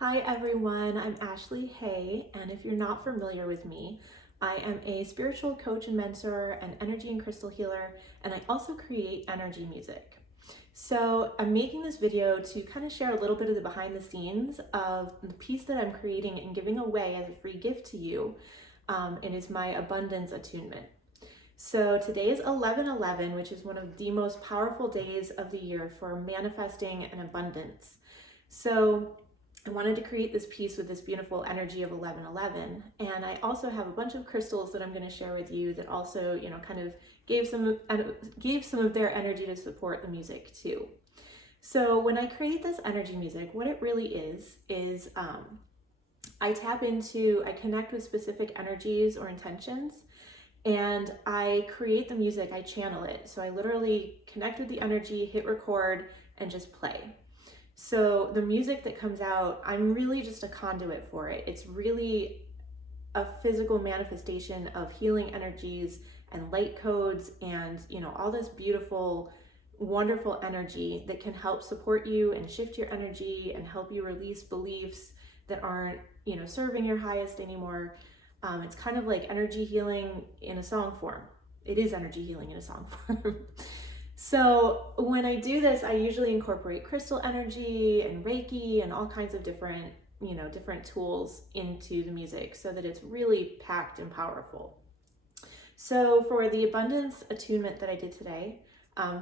Hi everyone, I'm Ashley Hay, and if you're not familiar with me, I am a spiritual coach and mentor, an energy and crystal healer, and I also create energy music. So I'm making this video to kind of share a little bit of the behind the scenes of the piece that I'm creating and giving away as a free gift to you. It is my abundance attunement. So today is 11/11, which is one of the most powerful days of the year for manifesting an abundance. So I wanted to create this piece with this beautiful energy of 11/11, and I also have a bunch of crystals that I'm going to share with you that also, kind of gave some of their energy to support the music too. So when I create this energy music, what it really is I connect with specific energies or intentions, and I create the music, I channel it. So I literally connect with the energy, hit record, and just play. So the music that comes out, I'm really just a conduit for it. It's really a physical manifestation of healing energies and light codes and, all this beautiful, wonderful energy that can help support you and shift your energy and help you release beliefs that aren't, serving your highest anymore. It's kind of like energy healing in a song form. It is energy healing in a song form. So when I do this, I usually incorporate crystal energy and Reiki and all kinds of different tools into the music so that it's really packed and powerful. So for the abundance attunement that I did today,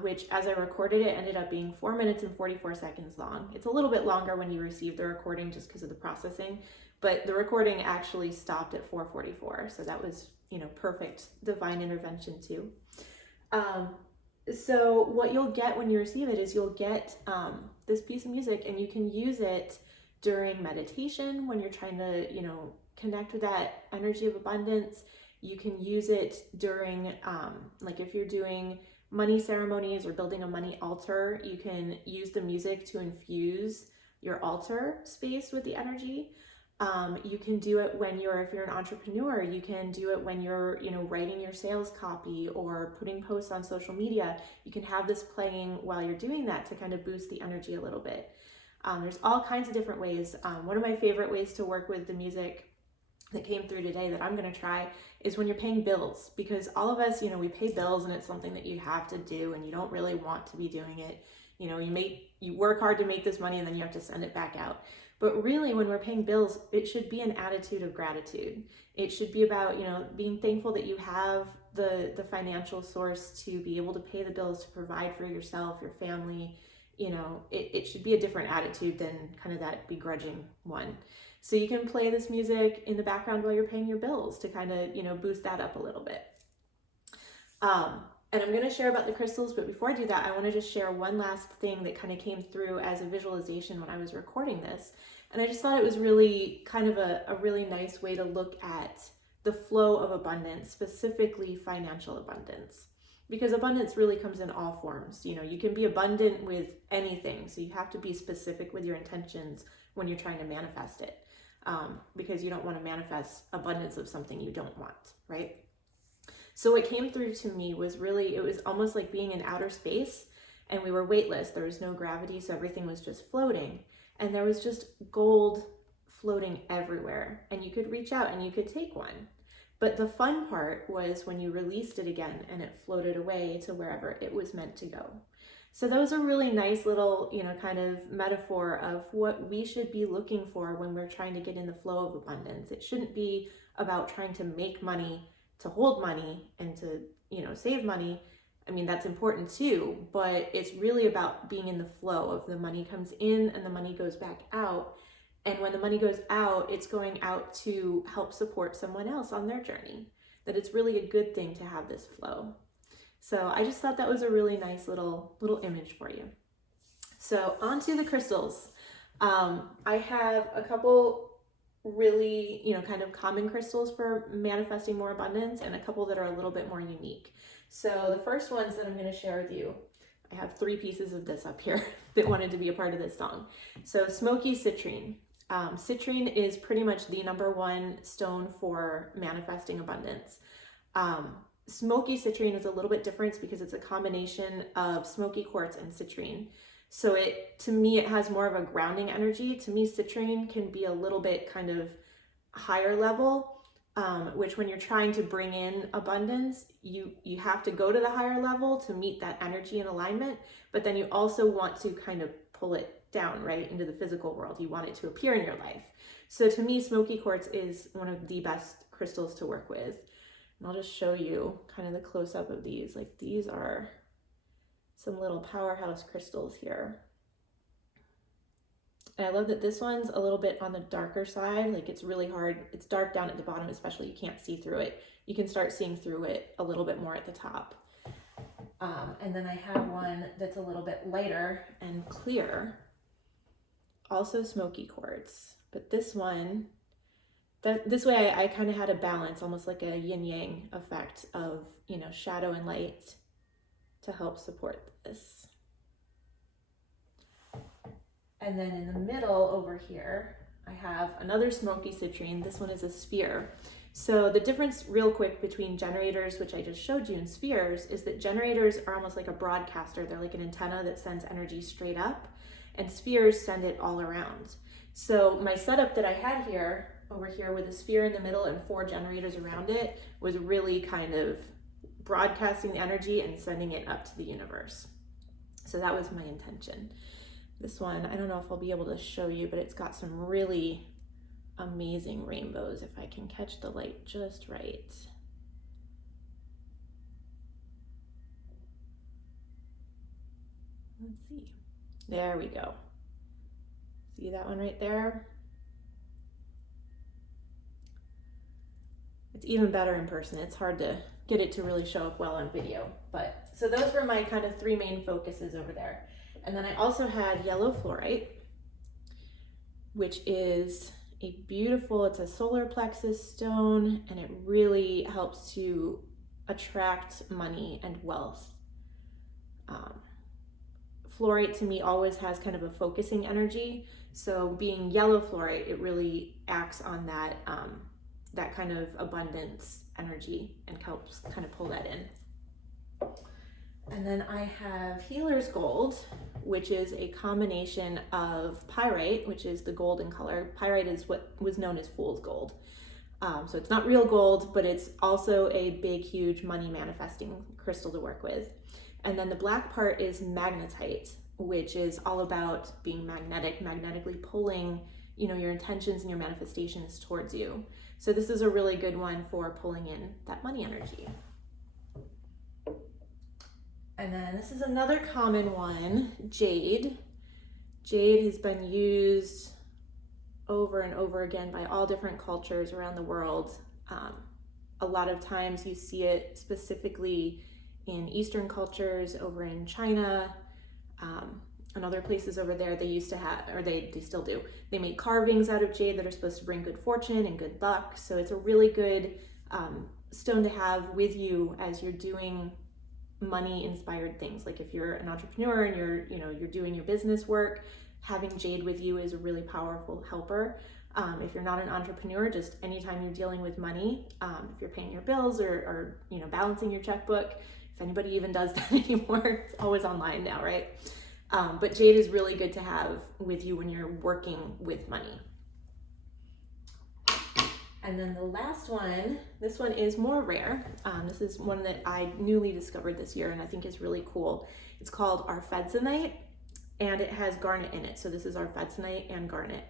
which as I recorded it ended up being 4 minutes and 44 seconds long. It's a little bit longer when you receive the recording just because of the processing, but the recording actually stopped at 4:44. So that was, perfect divine intervention too. So what you'll get when you receive it is you'll get this piece of music, and you can use it during meditation when you're trying to, connect with that energy of abundance. You can use it during, like if you're doing money ceremonies or building a money altar, you can use the music to infuse your altar space with the energy. You can do it if you're an entrepreneur, you can do it when you're, writing your sales copy or putting posts on social media. You can have this playing while you're doing that to kind of boost the energy a little bit. There's all kinds of different ways. One of my favorite ways to work with the music that came through today that I'm going to try is when you're paying bills, because all of us, we pay bills and it's something that you have to do and you don't really want to be doing it. You work hard to make this money and then you have to send it back out. But really, when we're paying bills, it should be an attitude of gratitude. It should be about, being thankful that you have the financial source to be able to pay the bills, to provide for yourself, your family. It should be a different attitude than kind of that begrudging one. So you can play this music in the background while you're paying your bills to kind of, boost that up a little bit. And I'm going to share about the crystals, but before I do that, I want to just share one last thing that kind of came through as a visualization when I was recording this. And I just thought it was really kind of a really nice way to look at the flow of abundance, specifically financial abundance. Because abundance really comes in all forms. You can be abundant with anything, so you have to be specific with your intentions when you're trying to manifest it, because you don't want to manifest abundance of something you don't want, right? So what came through to me was it was almost like being in outer space, and we were weightless. There was no gravity, so everything was just floating, and there was just gold floating everywhere, and you could reach out and you could take one. But the fun part was when you released it again and it floated away to wherever it was meant to go. So that was a really nice little, kind of metaphor of what we should be looking for when we're trying to get in the flow of abundance. It shouldn't be about trying to make money, to hold money, and to, save money. I mean, that's important too, but it's really about being in the flow of the money comes in and the money goes back out. And when the money goes out, it's going out to help support someone else on their journey. That it's really a good thing to have this flow. So I just thought that was a really nice little image for you. So onto the crystals. I have a couple really, kind of common crystals for manifesting more abundance, and a couple that are a little bit more unique. So the first ones that I'm going to share with you, I have 3 pieces of this up here that wanted to be a part of this song. So Smoky Citrine. Citrine is pretty much the #1 stone for manifesting abundance. Smoky Citrine is a little bit different because it's a combination of Smoky Quartz and citrine. So to me, it has more of a grounding energy. To me, citrine can be a little bit kind of higher level, which when you're trying to bring in abundance, you have to go to the higher level to meet that energy and alignment, but then you also want to kind of pull it down, right, into the physical world. You want it to appear in your life. So to me, Smoky Quartz is one of the best crystals to work with. And I'll just show you kind of the close-up of these. Like, these are some little powerhouse crystals here. And I love that this one's a little bit on the darker side. Like, it's really hard. It's dark down at the bottom, especially. You can't see through it. You can start seeing through it a little bit more at the top. And then I have one that's a little bit lighter and clear, also Smoky Quartz. But this one, this way I kind of had a balance, almost like a yin-yang effect of, you know, shadow and light to help support this. And then in the middle over here, I have another Smoky Citrine. This one is a sphere. So the difference real quick between generators, which I just showed you, and spheres is that generators are almost like a broadcaster. They're like an antenna that sends energy straight up, and spheres send it all around. So my setup that I had here, over here with a sphere in the middle and 4 generators around it, was really kind of broadcasting the energy and sending it up to the universe. So that was my intention. This one, I don't know if I'll be able to show you, but it's got some really amazing rainbows if I can catch the light just right. Let's see. There we go. See that one right there? It's even better in person. It's hard to get it to really show up well on video. But so those were my kind of 3 main focuses over there. And then I also had yellow fluorite, which is a beautiful, it's a solar plexus stone, and it really helps to attract money and wealth. Fluorite to me always has kind of a focusing energy. So being yellow fluorite, it really acts on that, that kind of abundance energy and helps kind of pull that in. And then I have Healer's Gold, which is a combination of pyrite, which is the golden color. Pyrite is what was known as fool's gold. So it's not real gold, but it's also a big, huge money manifesting crystal to work with. And then the black part is magnetite, which is all about being magnetic, magnetically pulling, you know, your intentions and your manifestations towards you. So this is a really good one for pulling in that money energy. And then this is another common one, jade. Jade has been used over and over again by all different cultures around the world. A lot of times you see it specifically in Eastern cultures, over in China, and other places over there. They used to have, or they still do, they make carvings out of jade that are supposed to bring good fortune and good luck. So it's a really good stone to have with you as you're doing money inspired things. Like if you're an entrepreneur and you're doing your business work, having jade with you is a really powerful helper. If you're not an entrepreneur, just anytime you're dealing with money, if you're paying your bills or balancing your checkbook, if anybody even does that anymore, it's always online now, right? But jade is really good to have with you when you're working with money. And then the last one, this one is more rare. This is one that I newly discovered this year and I think is really cool. It's called arfedsonite and it has garnet in it. So this is arfedsonite and garnet.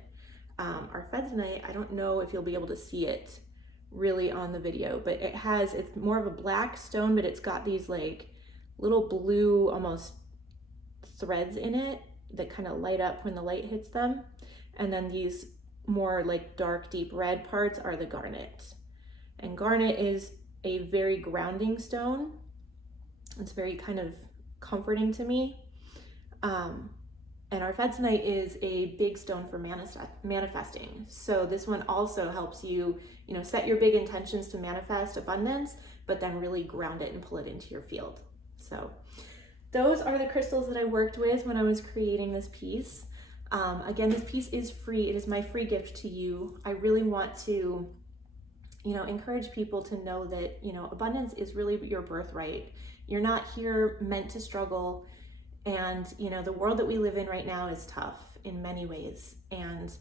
Arfedsonite, I don't know if you'll be able to see it really on the video, but it's more of a black stone, but it's got these like little blue almost threads in it that kind of light up when the light hits them. And then these more like dark, deep red parts are the garnet. And garnet is a very grounding stone. It's very kind of comforting to me. And arfedsonite is a big stone for manifesting. So this one also helps you, set your big intentions to manifest abundance, but then really ground it and pull it into your field. So those are the crystals that I worked with when I was creating this piece. Again, this piece is free. It is my free gift to you. I really want to, encourage people to know that, abundance is really your birthright. You're not here meant to struggle And, the world that we live in right now is tough in many ways. And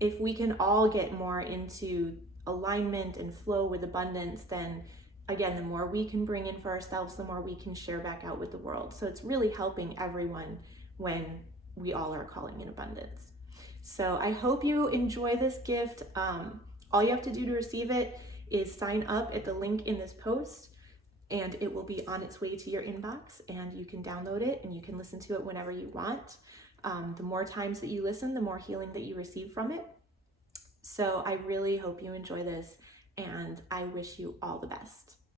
if we can all get more into alignment and flow with abundance, then again, the more we can bring in for ourselves, the more we can share back out with the world. So it's really helping everyone when we all are calling in abundance. So I hope you enjoy this gift. All you have to do to receive it is sign up at the link in this post, and it will be on its way to your inbox, and you can download it and you can listen to it whenever you want. The more times that you listen, the more healing that you receive from it. So I really hope you enjoy this, and I wish you all the best.